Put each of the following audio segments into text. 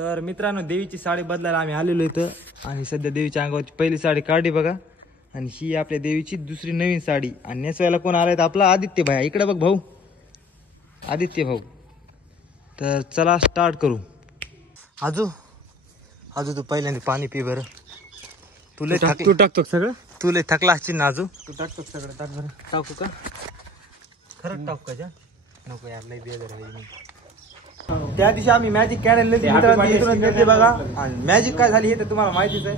तर मित्रांनो देवीची साडी बदलायला आम्ही आलेलो इथं आणि सध्या देवीच्या अंगावरची पहिली साडी काढली बघा आणि ही आपल्या देवीची दुसरी नवीन साडी आणि नेसवायला कोण आलाय तर आपला आदित्य भाई इकडे बघ भाऊ आदित्य भाऊ. तर चला स्टार्ट करू. आजू तू पहिल्यांदा पाणी पी बरं. तू टाकतो सगळं. तुला थकला असशील ना आजू. तू टाकतो सगळं. टाक बरं. टाकू का खरंच टाकू का? नको यार लई बेजार आहे. त्या दिवशी आम्ही मॅजिक कॅन्डल नेते बघा आणि मॅजिक काय झाली हे तर तुम्हाला माहितीच आहे.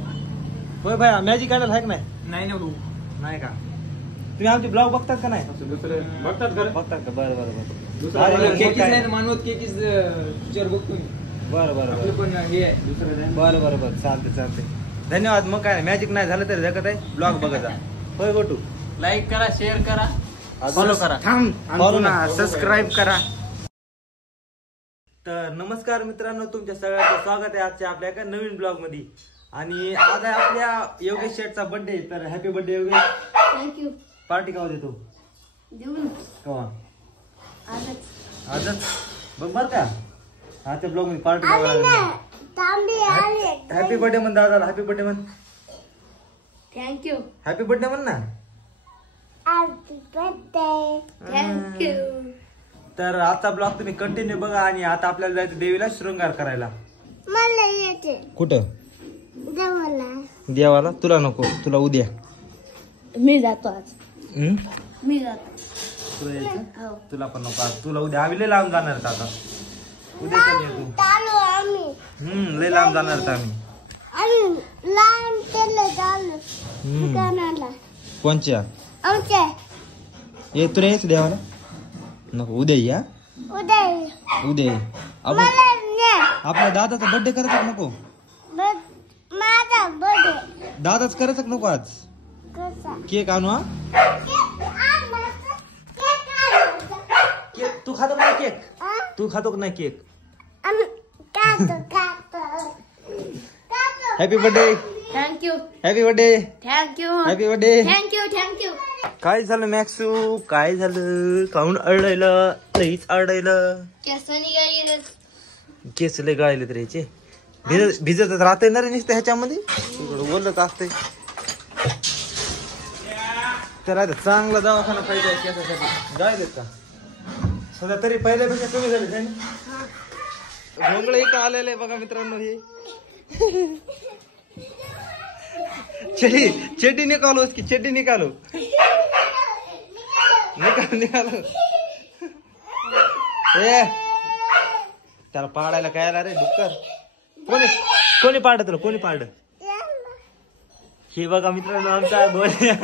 होय भाई मॅजिक कॅन्डल आहे का नाही का? तुम्ही आमचे ब्लॉग बघतात का नाही? बघतात का? बरं चालते. धन्यवाद. मग काय मॅजिक नाही झालं तर जगत आहे ब्लॉग बघा. होय गोटू लाईक करा, शेअर करा, फॉलो करा, फॉलो ना सबस्क्राईब करा. तर नमस्कार मित्रांनो, तुमच्या सगळ्यांचं स्वागत आहे आजच्या आपल्या एका नवीन ब्लॉग मध्ये. आणि आज आहे आपल्या योगेश शेठचा बर्थडे. तर happy birthday Yogesh. Thank you. Party केव्हा देतो? केव्हा? आजच बघ बर का आजच्या ब्लॉग मध्ये पार्टी. हॅपी बर्थडे म्हण दादाला. हॅपी बर्थडे म्हण. थँक्यू. हॅपी बर्थडे म्हण ना. Happy birthday. थँक्यू. तर आता ब्लॉग तुम्ही कंटिन्यू बघा. आणि आता आपल्याला जायचं देवीला शृंगार करायला. मला येते. कुठं? देवाला. तुला नको, तुला उद्या. मी जातो आज. मी जातो. तुला यायचं? हो. तुला पण नको आज. तुला उद्या आम्ही लय लांब जाणार आहेत आता. उद्या कधी येतो? लय लांब जाणार आहेत आम्ही. कोणच्या? ये तुला यायचं देवाला? नको उद्या या. उद्या आपल्या दादाचा बर्थडे करायचा नको? दादाच करायचं नको आज? केक आणू. हा केक तू खातो का नाही? केक तू खातो का नाही? Cake happy birthday. Thank you. Happy birthday. Thank you. Happy birthday. Thank you. काय झालं मॅक्सू? काय झालं? काऊन अडलं? लईच अडलं. केस लय गाळले तर याचे. भिजतच राहते ना रे नुसतं ह्याच्यामध्ये. बोलत असते त्याला चांगला दवाखाना पाहिजे केसासाठी. गाळलेत का सध्या तरी पहिल्यापेक्षा कमी झाले. भोंगळ इथं आलेलं आहे बघा मित्रांनो. हे चेटी निकालो उसकी. चेटी निकालो. ए त्याला पाडायला काय आला रे डुक्कर? कोणी पाडत तुला? कोणी पाड? हे बघा मित्रांनो आमचा गोल्या.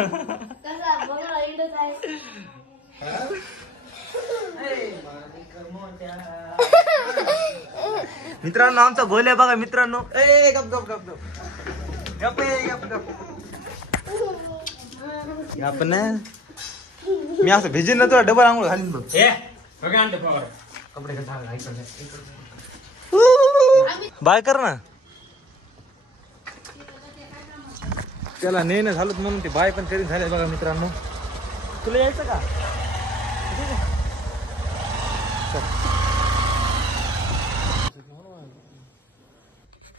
मित्रांनो आमचा गोल्या बघा मित्रांनो. ए गप गप गप गप गप गप गप. आपण मी असं भिजेन ना तुला डबल आंघोळ घालीन बघ. कपडे बाय कर ना. त्याला नेणं झालं म्हणून ते बाय पण कधी झाले बघा मित्रांनो. तुला यायचं का?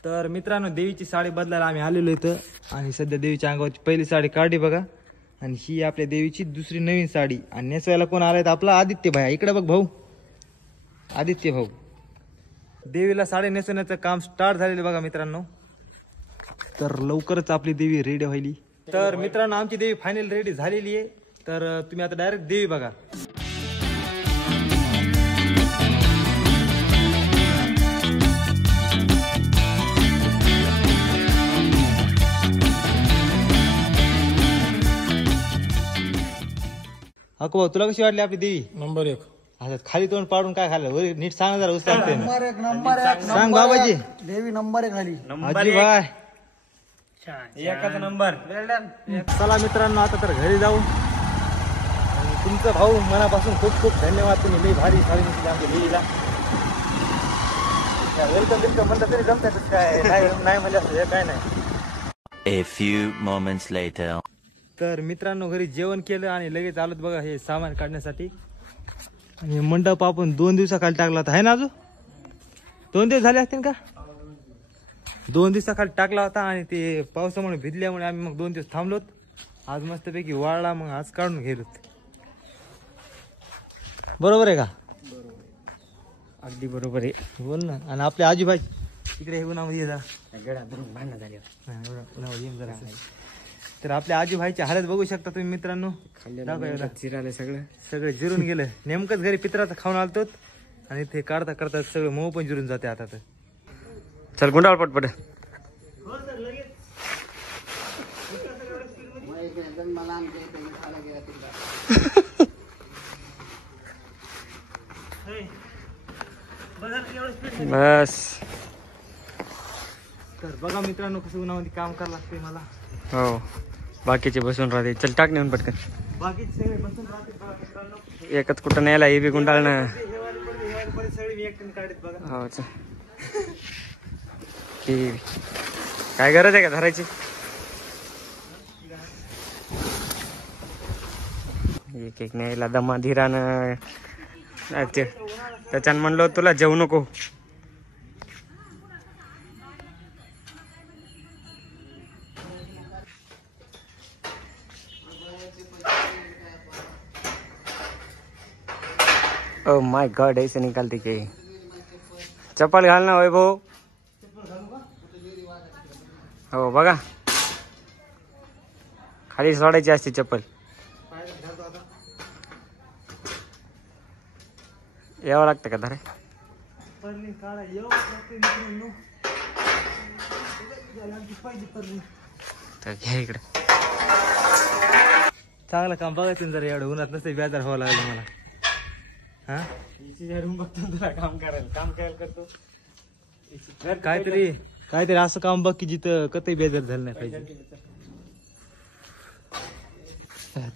तर मित्रांनो देवीची साडी बदलायला आम्ही आलेलो इथं आणि सध्या देवीच्या अंगावरची पहिली साडी काढली बघा आणि ही आपल्या देवीची दुसरी नवीन साडी आणि नेसवायला कोण आलाय तर आपला आदित्य भाई इकडे बघ भाऊ. आदित्य भाऊ. देवीला साडी नेसवण्याचं काम स्टार्ट झालेलं बघा मित्रांनो. तर लवकरच आपली देवी रेडी व्हायली. तर मित्रांनो आमची देवी फायनल रेडी झालेली आहे. तर तुम्ही आता डायरेक्ट देवी बघा. अको भाऊ तुला कशी वाटली आपली देवी? नंबर 1. अच्छा खाली तोंड पाडून काय खाल्लं? नीट सांग जरा. सांगते नंबर 1 सांग बाबाजी. देवी नंबर 1 खाली. आजी बाय एकाच नंबर. चला मित्रांनो आता तर घरी जाऊ. तुमचं भाऊ मनापासून खूप खूप धन्यवाद. तुम्ही लई भारी साडी नेसली आमच्या देवीला. वेलकम म्हणतात तरी जमतातच. काय नाही म्हणजे असं काय नाही. A few moments later. तर मित्रांनो घरी जेवण केलं आणि लगेच आलोत बघा हे सामान काढण्यासाठी. आणि मंडप आपण 2 दिवसाखाली टाकला आहे ना. अजून 2 दिवस झाले असतील का? 2 दिवसाखाली टाकला होता आणि ते पावसामुळे भिजल्यामुळे आम्ही मग 2 दिवस थांबलोत. आज मस्तपैकी वाळला, मग आज काढून गेलोत. बरोबर आहे का? अगदी बरोबर आहे. बोल ना. आणि आपले आजीबाई इकडे हे उन्हामध्ये ये जा. भांडणं झाली उन्हामध्ये ये जरा. तर आपल्या आजीबाईची हालत बघू शकता तुम्ही मित्रांनो. चिराले सगळं सगळं जिरून गेलं. नेमकंच घरी पित्राचं खाऊन आलतो आणि ते काढता काढता सगळं मऊ पण जिरून जाते आता. तर चल गुंडाळ पटपट. बस. तर बघा मित्रांनो कसं उन्हामध्ये काम करावं लागतंय मला. हो बाकीचे बसून राहते. चल टाक नेऊन पटकन. बाकीचे सगळे बसून राहते बघा मित्रांनो. एकच कुठं न्यायला हे बी गुंडाळणं. सगळे मी एकट्याने काढत बघा. हो चल. की काय गरज आहे का धरायची? एक एक न्यायला दमा धीरानं. त्याच्यानं म्हणलो तुला जेवू नको. ओ माय गॉड ऐसे निकालते के. चप्पल घाल ना वैभव. हो बघा खाली सोडायची असते चप्पल. यावं लागतं का धरे? तर घ्या इकडे. चांगलं काम बघायचं जरा. एवढं उन्हात नसते बेजार व्हावं लागलं मला. हा काम करायला करतो. काहीतरी असं काम बघ की जिथं कतही बेजार झालं नाही पाहिजे.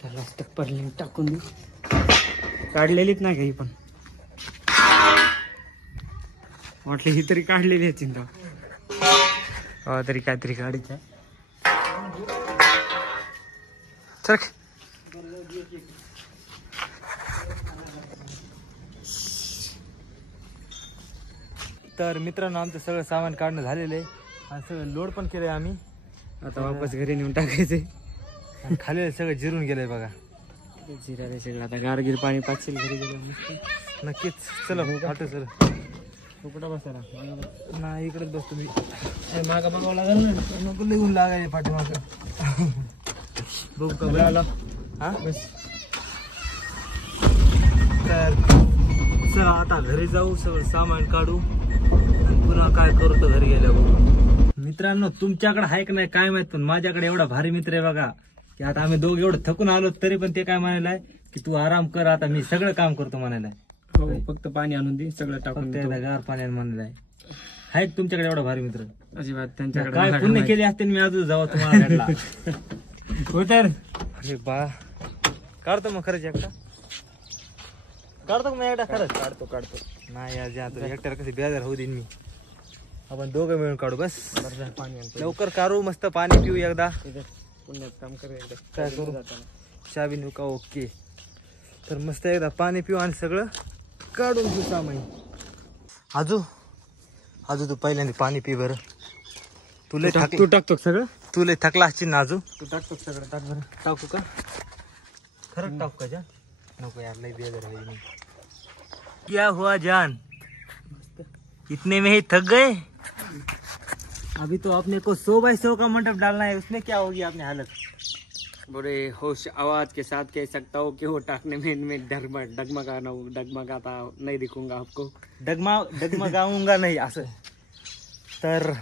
त्याला पर्लिंग टाकून देऊ. काढलेलीच नाही काही पण म्हटलं ही तरी काढलेली आहे चिंता. हो तरी काहीतरी काढायचं. चल तर मित्रांनो आमचं सगळं सामान काढणं झालेलं आहे आणि सगळं लोड पण केलंय आम्ही. आता वापस घरी नेऊन टाकायचे. आणि खाली सगळं जिरून गेलंय बघा. जिरायला सगळं आता गारगीर पाणी पाचशील घरी गेलं. नक्कीच. चला हॉटेल सर. कुठं बसायला? नाही इकडेच बसतो मी. मागं बघावं लागेल ना. नको लिहून लागायचे पाठीमागं. बघू का बघायला. हा बस. तर चला आता घरी जाऊ. सगळं सामान काढू आणि पुन्हा काय करू तर घरी गेल्या बघू. मित्रांनो तुमच्याकडे आहे का नाही काय माहित, पण माझ्याकडे एवढा भारी मित्र आहे बघा की आता आम्ही दोघं एवढं थकून आलो तरी पण ते काय म्हणायलाय की तू आराम कर, आता मी सगळं काम करतो म्हणायलाय. हो फक्त पाणी आणून दे सगळं टाकून दे. गार पाण्याने म्हणायलाय. आहे तुमच्याकडे एवढा भारी मित्र? अजिबात त्यांच्याकडे काय पुण्य केले असते मी अजून जाऊ तुम्हाला भेटला. हो तर अरे बा काढतो मग खरंच एकटा. काढतो मग एकटा खरंच. काढतो. नाही यार जा तुला एकट्याला कशी बेजार होऊ देईन मी. आपण दोघं मिळून काढू बस. पाणी लवकर काढू मस्त पाणी पिऊ एकदा. पुण्यात काम करायचं. काय करू चाबी नेऊ का? ओके. तर मस्त एकदा पाणी पिऊ आणि सगळं काढून घेऊ सामान. आजू तू पहिल्यांदा पाणी पी बरं. तू टाकतो सगळं. तुला थकला असशील ना आजू. तू टाकतो सगळं. टाक बरं. टाकू का? खरंच टाकू का जान? नको यार लई बेजार है नहीं. क्या हुआ जान, इतने में ही थक गए? अभी तो अपने को 100 बाय 100 का मंडप डालना है, उसमें क्या होगी अपनी हालत? बड़े होश आवाज के साथ कह सकता हूँ कि वो टाकने में इनमें डगमगाता नहीं दिखूंगा आपको. डगमगाऊंगा नाही असं. तर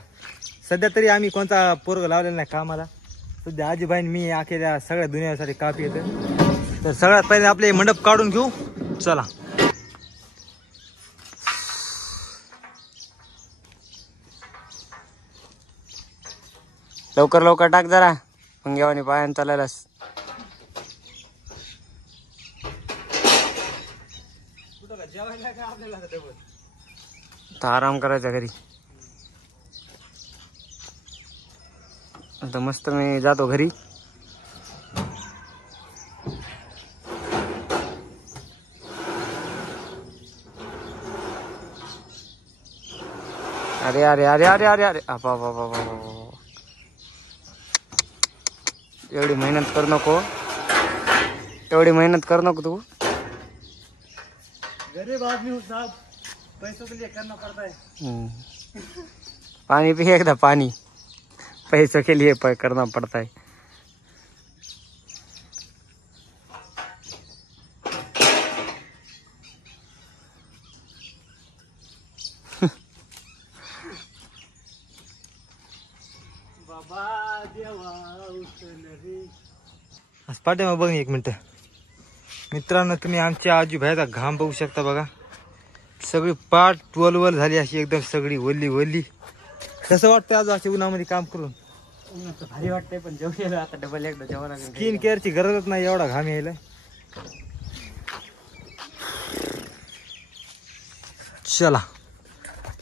सध्या तरी आम्ही कोणता पोरग लावलेला नाही कामाला. सध्या आजीबाईन मी अखेर सगळ्या दुनियासाठी कापी येते. तर सगळ्यात पहिले आपले मंडप काढून घेऊ. चला लवकर लवकर टाक जरा. पंग्यावानी पायान चालायलास. आराम करायचा घरी. आता मस्त मी जातो घरी. अरे अरे अरे अरे अरे अरे आपा बाबा बाबा, एवढी मेहनत करू नको, एवढी मेहनत करू नको तू. गरीब आदमी हूँ साहब, पैसों के लिए करना पड़ता है. पानी पिए एकदा पानी, पैसों के लिए करना पड़ता है. पाठे मग बघ एक मिनिट मित्रांनो, तुम्ही आमच्या आजूबाईचा घाम बघू शकता बघा. सगळी पाठ वलवल झाली अशी एकदम सगळी वल्ली वल्ली. कसं वाटतं आज अशी उन्हामध्ये काम करून? भारी वाटतंय पण जेवण आता डबल एकदा जेवण स्किन केअरची गरजच नाही एवढा घाम यायला. चला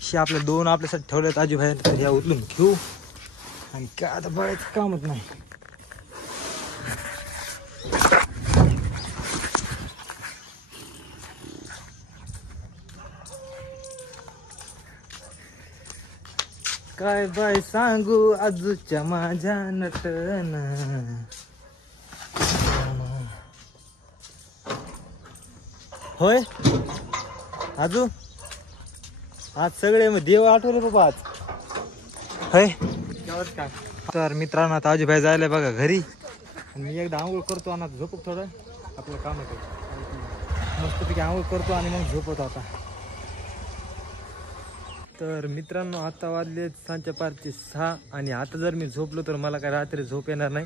हे आपल्या दोन आपल्यासाठी ठेवल्यात आजूबाई, तर ह्या उचलून घेऊ आणि काय आता बघायचं कामच नाही. काय बाय सांगू आजूच्या माझ्या नटन. होय आजू, आज सगळे मग देव आठवले बाबा आज. होय तर मित्रांनो, आता आजूबाई जायला बघा घरी, आणि मी एकदा आंघोळ करतो आणि झोपू थोडं, आपलं काम आहे मस्तपैकी आंघोळ करतो आणि मग झोपतो आता. तर मित्रांनो, आता वाजले सांच्या पारचे 6, आणि आता जर मी झोपलो तर मला काय रात्री झोप येणार नाही.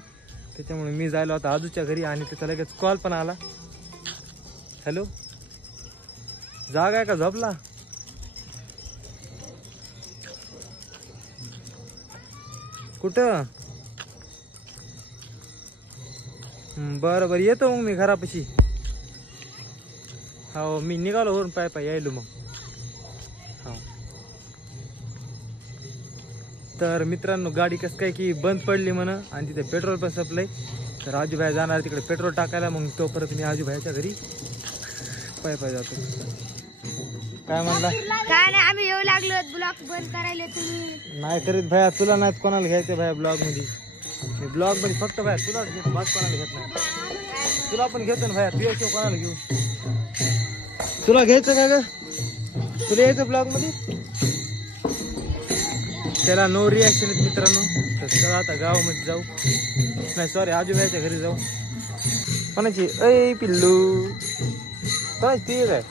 त्याच्यामुळे मी जायला होता आजूच्या घरी, आणि त्याचा लगेच कॉल पण आला. हॅलो, जागा आहे का, झोपला? कुठं? बरं बरं, येतो मग मी घरापाशी. हो मी निघालो वरून, पाय पाय यायलो मग. हो तर मित्रांनो, गाडी कसं काय की बंद पडली म्हणा, आणि तिथे पेट्रोल पण संपलंय. तर आजूबाई जाणार तिकडे पेट्रोल टाकायला, मग तोपर्यंत मी आजूबाईच्या घरी पाय पाय जातो. काय म्हणला? काय नाही, आम्ही येऊ लागलो. ब्लॉक बंद करायला तुम्ही नाही करीत भैया, तुला नाही कोणाला घ्यायचं भैया ब्लॉग मध्ये. मी ब्लॉग मध्ये फक्त भैया तुलाच घेतो, बाकी कोणाला घेत नाही. तुला पण घेतो ना भैया, तुझ्याशिवाय कोणाला घेऊ? तुला घ्यायचं का ग? तुला यायचं ब्लॉग मध्ये? त्याला नो रिॲक्शन आहेत मित्रांनो. तर चला आता गावामध्ये जाऊ, नाही सॉरी आजूबाईच्या घरी जाऊ. कोणाची? अय पिल्लू, कोणाची ती काय?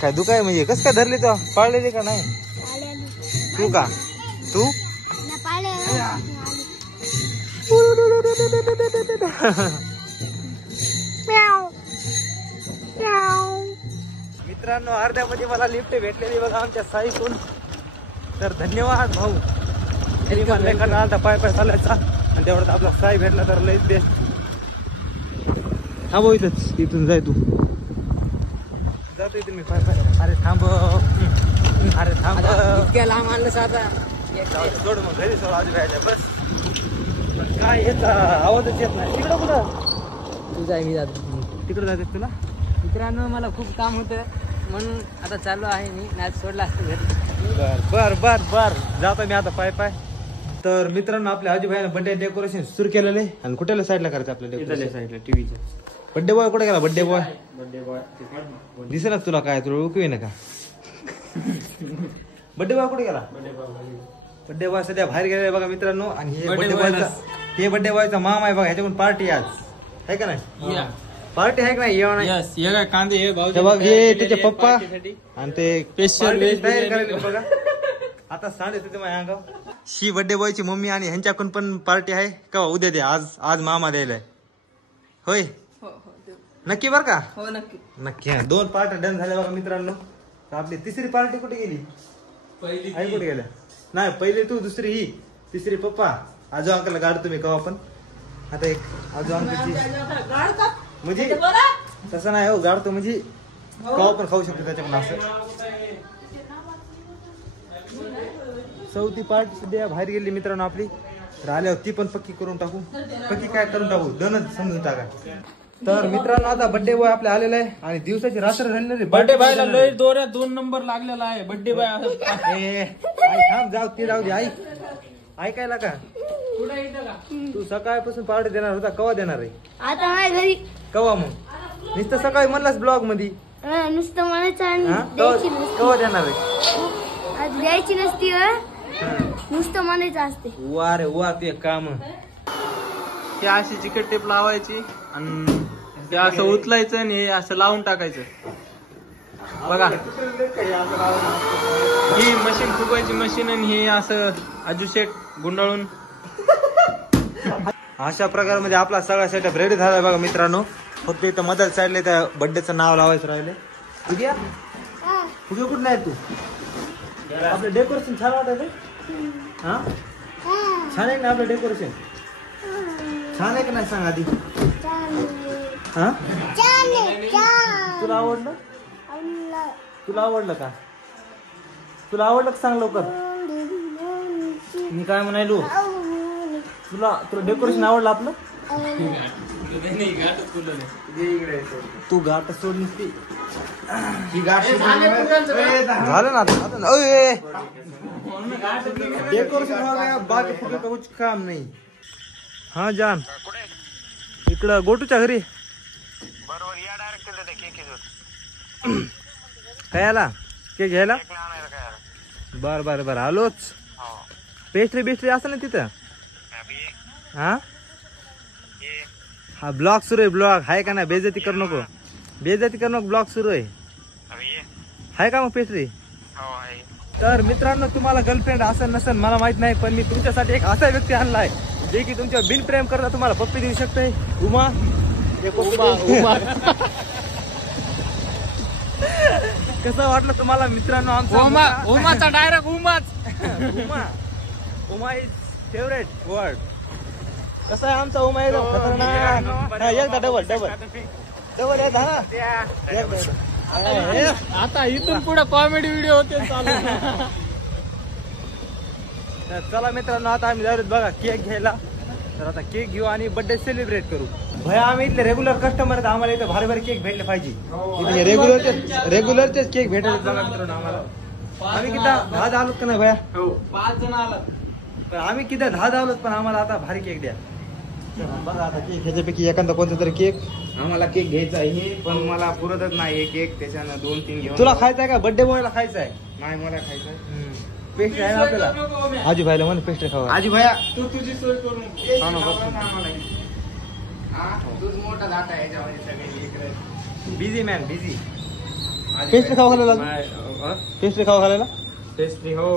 काय दुखाय म्हणजे? कसं काय धरली तो? पाळलेली का नाही? तू का? तू मित्रांनो, अर्ध्यामध्ये मला लिफ्ट भेटलेली बघा आमच्या साईतून. तर धन्यवाद भाऊ. आलता पाय पाय चालायचा, आणि तेवढा आपला साई भेटला तर लईच बेस्ट. थांबव इथंच, इथून जाय तू. जातो इथून मी पाय पाय. अरे थांब, अरे थांब, इतक्या लांब आणलं साधा. सोड मग घरी सोड आजूबाईच्या. बस काय याचा आवाजच येत नाही. तिकडं कुठं? तू जाय, मी जातो. तिकडं जायचं तुला? मित्रांनो, मला खूप काम होतं म्हणून आता चाललो आहे मी, नाही सोडला असतं घरी. बर बर बर बर, जातो मी आता पाय पाय. तर मित्रांनो, आपल्या आजूबाईनं बर्थडे डेकोरेशन सुरू केलेलं आहे. आणि कुठल्या साईडला करायचं आपल्या डेकोरेशन? साईडला टीव्हीच्या. बर्थडे बॉय कुठे गेला? बर्थडे बॉय बर्थडे बॉय दिसेल तुला? काय तुला ओळखू ना का? बर्थडे बॉय कुठे गेला? बर्थडे बॉय सध्या बाहेर गेलेला बघा मित्रांनो. आणि हे बर्थडे बॉयचा मामा आहे बघा, ह्याच्याकडून पार्टी आज आहे का नाही? पार्टी आहे का नाही? ये कांदे हे भाऊ, हे त्याचे पप्पा आणि ते स्पेशल तयारी करायला बघा. आता सांगते तिथे माझ्या अंगाव. ही बर्थडे बॉयची मम्मी, आणि ह्यांच्याकडून पण पार्टी आहे का? उद्या दे, आज मामा द्यायलाय. होय नक्की बर का? हो नक्की नक्की. 2 पार्ट्या डन झाल्या बघा मित्रांनो. तर आपली तिसरी पार्टी कुठे गेली? पहिली आई कुठे गेल्या? नाही, पहिली तू, दुसरी ही, तिसरी पप्पा. आजो अंकलला गाड तुम्ही कवा पण. आता एक आजो अंकलची म्हणजे तसं नाही हो, गाडतो म्हणजे कवा पण खाऊ शकतो त्याच्याकडून. असं चौथी पार्टी सध्या बाहेर गेली मित्रांनो. आपली तर आल्यावर ती पण पक्की करून टाकू. पक्की काय करून टाकू, दनच समजून टाका. तर मित्रांनो आता बर्थडे बॉय आपल्या आलेला आहे आणि दिवसाची रात्र झालेली रे. बर्थडे बायला लय दोऱ्या 2 नंबर लागलेला आहे बर्थडे बाय. ए, आई थांब जाऊ ते जाऊ दे आई ऐकायला का तू सकाळपासून पार्टी देणार होता कवा देणार आहे आता हाय घरी कवा मग नुसतं सकाळी म्हणलास ब्लॉग मध्ये नुसतं म्हणायचं आणि हा? द्यायची नसती. कवा देणार आहे आज द्यायची नसती हा. नुसतं म्हणायचं असते. वा रे वा ते काम हे अशी चिकट टेप लावायची आणि ते असं उचलायचं आणि हे असं लावून टाकायचं. बघा ही मशीन फुगवायची मशीन आणि हे असं अजुशेट गुंडाळून. अशा प्रकारे आपला सगळा सेटअप रेडी झालाय बघा मित्रांनो. फक्त इथं मदत साईडला त्या बर्थडेचं नाव लावायचं राहिले. उद्या उद्या कुठं नाही तू आपलं डेकोरेशन छान वाटत आहे. हा छान आहे ना आपलं डेकोरेशन छान आहे का नाही सांग आधी. हा तुला आवडलं तुला आवडलं का तुला आवडलं का सांग लवकर. मी काय म्हणायलो तुला तुला डेकोरेशन आवडलं आपलं. तू गाठ सोडली ती झालं ना आता. डेकोरेशन बाकी कुछ काम नाही. हा जान इकडं गोटूच्या घरी खायला केक घ्यायला. बर बर बर आलोच. पेस्ट्री बिस्ट्री असं ना तिथं. हा हा ब्लॉग सुरू आहे. ब्लॉग आहे का नाही बेइज्जती करू नको बेइज्जती करू नको. ब्लॉग सुरू आहे आहे का मग पेस्ट्री. तर मित्रांनो तुम्हाला गर्लफ्रेंड असं नसेल मला माहित नाही पण मी तुमच्यासाठी एक असा व्यक्ती आणलाय जे की तुमच्या बिन प्रेम करता तुम्हाला पप्पी देऊ शकते. उमा कसं वाटलं तुम्हाला मित्रांनो आमचा उमाचा डायरेक्ट उमाच. Uma Uma is favourite word. कसा आहे आमचा उमा एकदम खतरनाक. एकदा डबल डबल डबल आता इथून पुढे कॉमेडी व्हिडिओ होते चालू. चला मित्रांनो आता आम्ही जाऊयात बघा केक घ्यायला. तर आता केक घेऊ आणि बर्थडे सेलिब्रेट करू. भया आम्ही इथले रेग्युलर कस्टमर आहेत. आम्हाला इथं भारी भारी केक भेटले पाहिजे. इथे रेग्युलरचेच केक भेटले बघा मित्रांनो आम्हाला. आम्ही किती 10 आलोत का नाही भया. 5 जण आलात. तर आम्ही किती 10 आलोत पण आम्हाला आता भारी केक द्या. बघा आता केक ह्याच्यापैकी एखादा कोणता तरी केक. आम्हाला केक घ्यायचा आहे पण मला पुरतच नाही केक. त्याच्यानं 2-3 घेऊन. तुला खायचा आहे का बर्थडे बॉयला खायचा आहे. नाही मला खायचं आहे. पेस्ट्री आहे ना आपल्याला. आजी भाईला म्हण पेस्ट्री खावा. आजी भैया तू तुझी सोय करू नको. तूच मोठा जाता याच्यामध्ये सगळे इकडे. Busy man busy. पेस्ट्री खावा घालायला पेस्ट्री खावा घालायला पेस्ट्री हो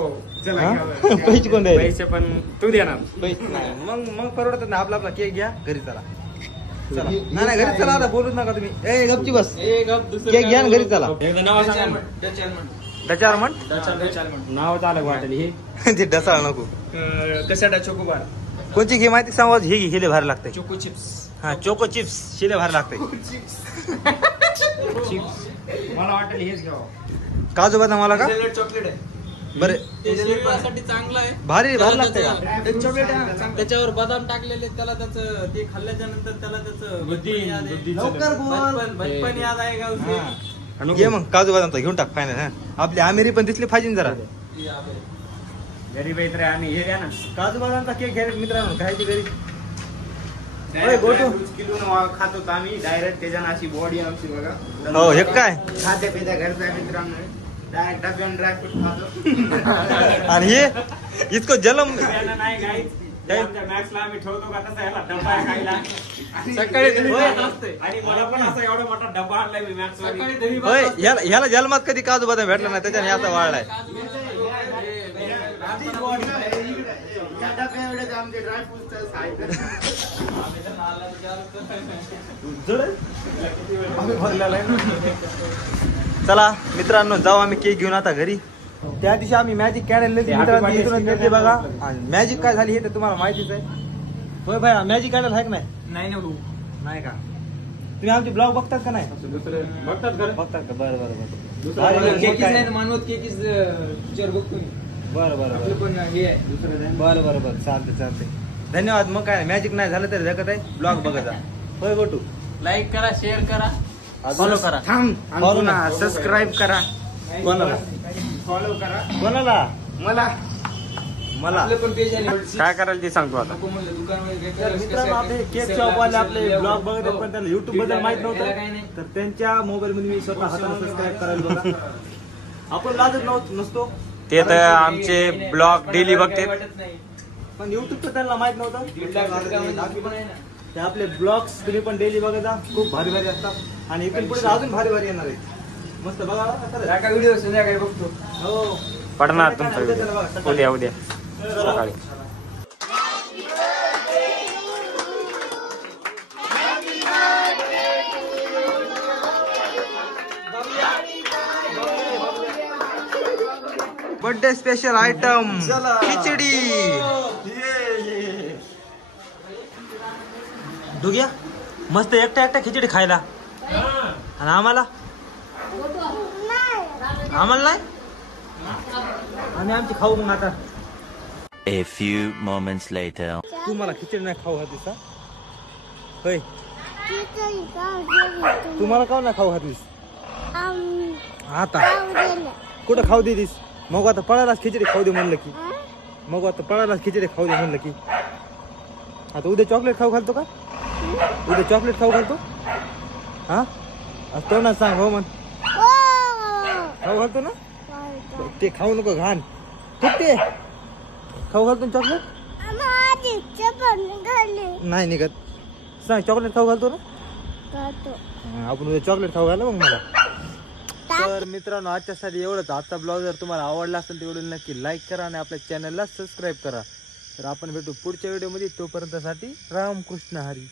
चला हा? घ्या. पैसे कोण द्यायचे. पैसे पण तू देणार. पैसे नाही मग परवडत ना. आपला केक घ्या घरी चला. चला नाही घरी चला आता बोलूच नका तुम्ही. ए गपची बस केक घ्या घरी चला. त्याच्यावर म्हण नाव चालक वाटेल हे. ते डसाळ नको. कशाटा चोकोबार कोणची घे माहिती सांगा. हे हिले भारी लागते. Choco chips. हा चोको चिप्स शिले भारी लागते. मला वाटेल हेच घ्यावं. काजू बदाम मला का चॉकलेट आहे. बरे ते शरीरासाठी चांगलं आहे. भारी भारी लागते का. ते चॉकलेट आहे. त्याच्यावर बदाम टाकलेले त्याला त्याचं ते खाल्ल्याच्या नंतर त्याला त्याचं लवकर बोल. बचपन याद आहे का उसे? घे मग काजू बदाम तर घेऊन टाक फायनल. हा आपली आमिरी पण दिसली पाहिजे ना जरा. गरीब आहेत रे आम्ही. हे द्या ना. काजू बदामचा केक घ्या मित्रांनो खायची घरी. किलो खात होतो आम्ही डायरेक्ट. त्याच्यानं अशी बॉडी आमची बघा. हो हे काय खाद्य पित्या घरचा आहे मित्रांनो. डायरेक्ट डब्यान ड्रायफ्रूट खातो. आणि हे इतकं जलम नाही गाईच. आमच्या मॅक्सला आम्ही ठेवतो का तसा याला डब्बा खायला. सकाळी दही भात असते. आणि मला पण असा एवढा मोठा डब्बा आणलाय मी मॅक्स. सकाळी दही भात होय असते. ह्याला जन्मात कधी काजू बदाम भेटला नाही त्याच्याने याचा वाढलाय. आमचे ड्रायफ्रूट चला मित्रांनो जाऊ आम्ही केक घेऊन आता घरी. त्या दिवशी आम्ही मॅजिक कॅन्डल मित्रांनो बघा. आणि मॅजिक काय झाली हे तर तुम्हाला माहितीच आहे. होय भाई मॅजिक कॅन्डल आहे का नाही. नाही का तुम्ही आमचे ब्लॉग बघतात का नाही. बघतात घर. बघतात का. बरं बरं बरं केकीस नाही मानवत केकीस पिक्चर बघतो मी. बरं बरं आपलं बरं पण हे आहे दुसरं बरं बरं बरं चालते चालते. धन्यवाद. मग काय मॅजिक नाही झालं तरी जगत आहे. ब्लॉग बघत जा. होय गोटू लाईक करा, शेअर करा, फॉलो करा. थांब आणि Follow पुन्हा ना. सबस्क्राईब करा. कोणाला फॉलो करा कोणाला मला. मला काय करायला ते सांगतो आता. तर मित्रांनो आपले केक शॉपवाले आपले ब्लॉग बघत आहेत, पण त्यांना युट्यूब बद्दल माहित नव्हतं, तर त्यांच्या मोबाईल मध्ये मी स्वतः हाताने सबस्क्राईब करायला बघा. आपण लाजत नसतो, ते तर आमचे ब्लॉग डेली बघते. पण युट्यूबचं त्यांना माहित नव्हतं. ते आपले ब्लॉग्स तुम्ही पण डेली बघा, खूप भारी भारी असतात आणि इथून पुढे अजून भारी भारी येणार आहेत. मस्त बघा व्हिडिओ संध्याकाळी बघतो. हो पडणार तुमचा व्हिडिओ उद्या सकाळी. बर्थडे स्पेशल आयटम खिचडी. डुग्या मस्त एकट्या एकट्या खिचडी खायला आणि आम्हाला नाही. आणि आमची खाऊ मग आता. A few moments later. तू मला खिचडी नाही खाऊ घातलीस का? होय तू मला का नाही खाऊ घातलीस? आता कुठं खाऊ देतीस? मग आता पळायलाच खिचडी खाऊ दे म्हणलं की. मग आता पळायलाच खिचडी खाऊ दे म्हणलं की. आता उद्या चॉकलेट खाऊ घालतो का? उद्या चॉकलेट खाऊ घालतो हा? तो ना सांग हो म्हण. खाऊ घालतो ना? ते खाऊ नको घाण. ठीक ते खाऊ घालतो ना चॉकलेट? नाही निघत. सांग चॉकलेट खाऊ घालतो ना? आपण उद्या चॉकलेट खाऊ घाला मग मला. तर मित्रांनो आजच्यासाठी एवढंच. आजचा ब्लॉग जर तुम्हाला आवडला असेल तर व्हिडिओ नक्की लाईक करा आणि आपल्या चॅनलला सबस्क्राईब करा. तर आपण भेटू पुढच्या व्हिडिओमध्ये. तोपर्यंतसाठी रामकृष्ण हरी.